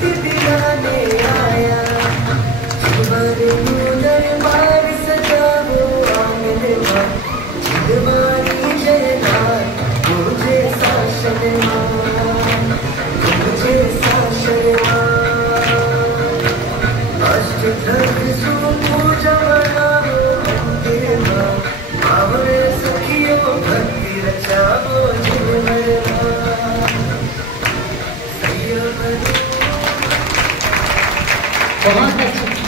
मुक्ति दिलाने आया। दरबार सजाओ आंगन में, जिगवानी जयनाथ मुझे शासन मुझे शासन। अष्टधर्म पूजा बनाओ मंदिर में, आवरे सखियों भक्ति रचाओ जिनवर। बहुत अच्छी